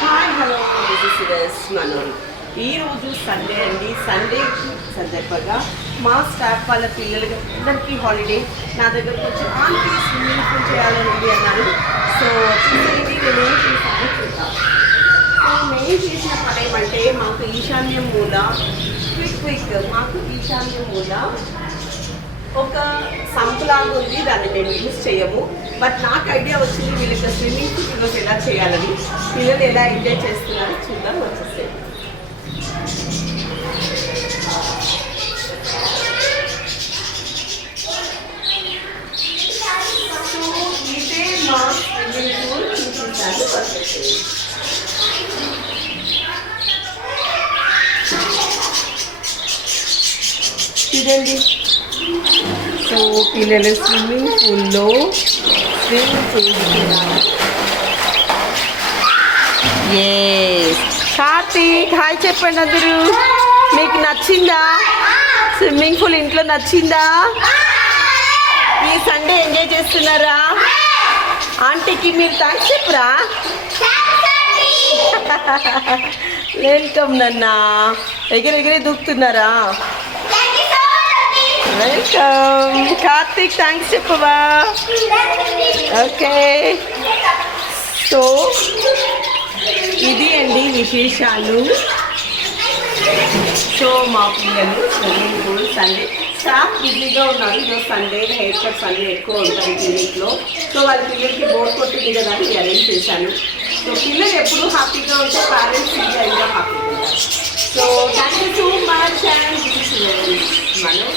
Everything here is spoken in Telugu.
Hi hello this is Suresh Manori. ఈరోజు సండే అండి. సండే సందర్భంగా మా స్టాఫ్ వాళ్ళ పిల్లలకి అందరికీ హాలిడే. నా దగ్గరకు వచ్చి ఆంటీ స్విమ్మింగ్ పూల్ చేయాలని ఉంది అన్నారు. సో చూసేది నేను ఏం చేశాను చూద్దాం. సో మేము చేసిన పని ఏమంటే మాకు ఈశాన్యం మూల మాకు ఈశాన్యం మూల ఒక సంపులాగా ఉంది. దాన్ని మేము యూజ్ చేయము. బట్ నాకు ఐడియా వచ్చింది వీళ్ళకి స్విమ్మింగ్ పూల్లోకి ఎలా చేయాలని. పిల్లలు ఎలా ఎంజాయ్ చేస్తున్నారో చూద్దాం. వచ్చేస్తే ఇదే మా స్విమ్మింగ్ పూల్ చూపించాను. ఇదండి. సో పిల్లలు స్విమ్మింగ్ పూల్లో స్విమ్ చేస్తున్నారు. కార్తీక్ హాయ్ చెప్పండి అందరూ. మీకు నచ్చిందా స్విమ్మింగ్ పూల్? ఇంట్లో నచ్చిందా? ఈ సండే ఎంజాయ్ చేస్తున్నారా? ఆంటీకి మీరు థ్యాంక్స్ చెప్పురా. వెల్కమ్ నాన్న. ఎగిరెగిరి దూకుతున్నారా? వెల్కమ్. కార్తీక్ థ్యాంక్స్ చెప్పవా? ఓకే. సో ఇది అండి విశేషాలు. సో మా పిల్లలు స్విమ్మింగ్ పూల్ సండే స్టాఫ్ బిజీగా ఉన్నారు. ఈరోజు సండే హెయిర్ కట్స్ అన్నీ ఎక్కువ ఉంటాయి క్లినిక్లో. సో వాళ్ళ పిల్లలకి బోర్ కొట్టింది కదా అని అరేంజ్ చేశాను. సో పిల్లలు ఎప్పుడు హ్యాపీగా ఉంటే పేరెంట్స్ ఇంకా హ్యాపీగా ఉంటారు. So thank you so much and మనం